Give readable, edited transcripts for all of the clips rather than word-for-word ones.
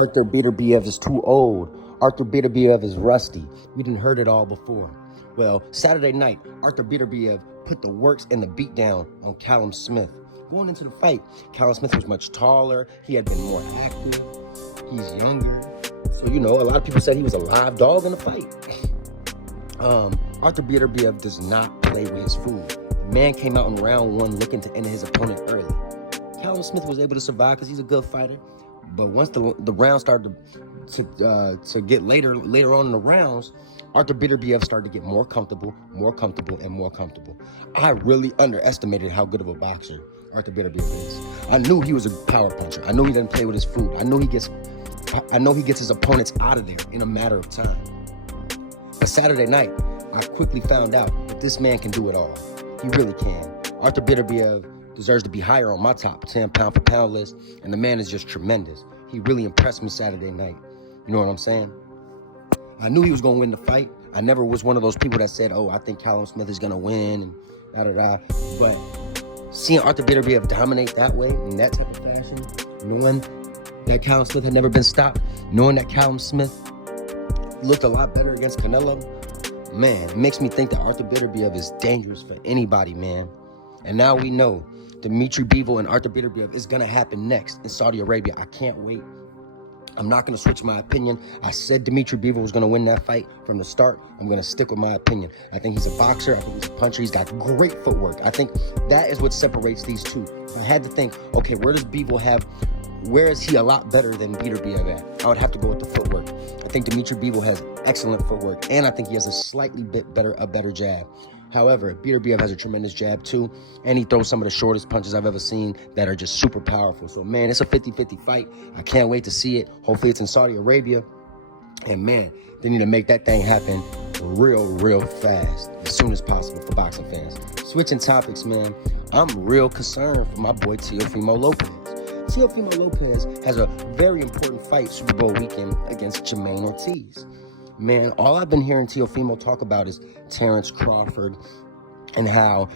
Arthur Beterbiev is too old. Arthur Beterbiev is rusty. We didn't heard it all before. Well, Saturday night, Arthur Beterbiev put the works and the beat down on Callum Smith. Going into the fight, Callum Smith was much taller. He had been more active. He's younger. So, a lot of people said he was a live dog in the fight. Arthur Beterbiev does not play with his food. The man came out in round one looking to end his opponent early. Callum Smith was able to survive because he's a good fighter. But once the round started to get later on in the rounds, Arthur Beterbiev started to get more comfortable. I really underestimated how good of a boxer Arthur Beterbiev is. I knew he was a power puncher. I knew he didn't play with his food. I know he gets his opponents out of there in a matter of time. But Saturday night, I quickly found out that this man can do it all. He really can. Arthur Beterbiev deserves to be higher on my top 10 pound for pound list, and the man is just tremendous. He really impressed me Saturday night. You know what I'm saying? I knew he was going to win the fight. I never was one of those people that said, I think Callum Smith is going to win and da-da-da. But seeing Arthur Beterbiev dominate that way, in that type of fashion, knowing that Callum Smith had never been stopped, knowing that Callum Smith looked a lot better against Canelo, man, it makes me think that Arthur Beterbiev is dangerous for anybody, man. And now we know Dimitri Bivol and Arthur Beterbiev is going to happen next in Saudi Arabia. I can't wait. I'm not going to switch my opinion. I said Dimitri Bivol was going to win that fight from the start. I'm going to stick with my opinion. I think he's a boxer. I think he's a puncher. He's got great footwork. I think that is what separates these two. I had to think, okay, where is he a lot better than Beterbiev at? I would have to go with the footwork. I think Dimitri Bivol has excellent footwork, and I think he has a slightly better jab. However, Beterbiev has a tremendous jab too, and he throws some of the shortest punches I've ever seen that are just super powerful. So, man, it's a 50-50 fight. I can't wait to see it. Hopefully it's in Saudi Arabia. And, man, they need to make that thing happen real fast, as soon as possible for boxing fans. Switching topics, man, I'm real concerned for my boy Teofimo Lopez. Teofimo Lopez has a very important fight Super Bowl weekend against Jermaine Ortiz. Man, all I've been hearing Teofimo talk about is Terrence Crawford and how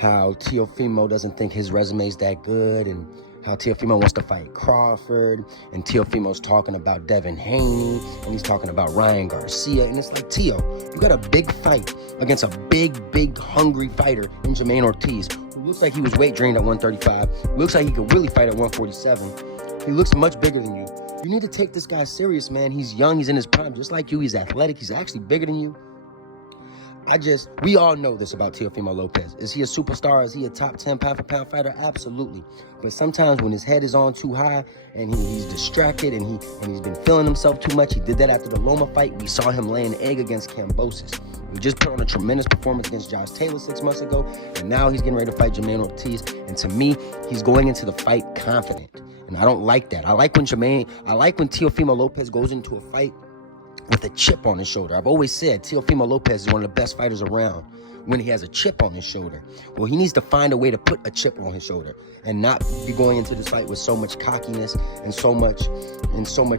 Teofimo doesn't think his resume's that good, and how Teofimo wants to fight Crawford, and Teofimo's talking about Devin Haney, and he's talking about Ryan Garcia, and it's like, Teo, you got a big fight against a big hungry fighter in Jermaine Ortiz, who looks like he was weight drained at 135, looks like he could really fight at 147. He looks much bigger than you. You need to take this guy serious, man. He's young. He's in his prime, just like you. He's athletic. He's actually bigger than you. We all know this about Teofimo Lopez. Is he a superstar? Is he a top 10 pound for pound fighter? Absolutely. But sometimes when his head is on too high and he's distracted and he's been feeling himself too much, he did that after the Loma fight. We saw him lay an egg against Kambosos. He just put on a tremendous performance against Josh Taylor 6 months ago, and now he's getting ready to fight Jermaine Ortiz. And to me, he's going into the fight confident. And I don't like that. I like when Teofimo Lopez goes into a fight with a chip on his shoulder. I've always said Teofimo Lopez is one of the best fighters around when he has a chip on his shoulder. Well, he needs to find a way to put a chip on his shoulder and not be going into this fight with so much cockiness and so much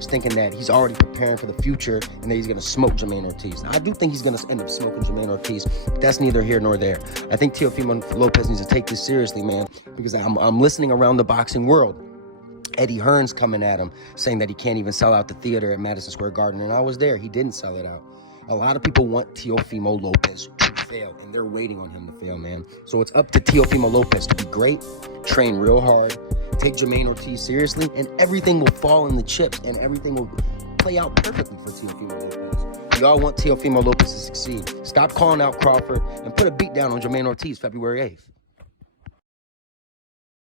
thinking that he's already preparing for the future and that he's going to smoke Jermaine Ortiz. Now, I do think he's going to end up smoking Jermaine Ortiz, but that's neither here nor there. I think Teofimo Lopez needs to take this seriously, man, because I'm listening around the boxing world. Eddie Hearn's coming at him, saying that he can't even sell out the theater at Madison Square Garden, and I was there. He didn't sell it out. A lot of people want Teofimo Lopez to fail, and they're waiting on him to fail, man. So it's up to Teofimo Lopez to be great, train real hard, take Jermaine Ortiz seriously, and everything will fall in the chips, and everything will play out perfectly for Teofimo Lopez. We all want Teofimo Lopez to succeed. Stop calling out Crawford and put a beat down on Jermaine Ortiz February 8th.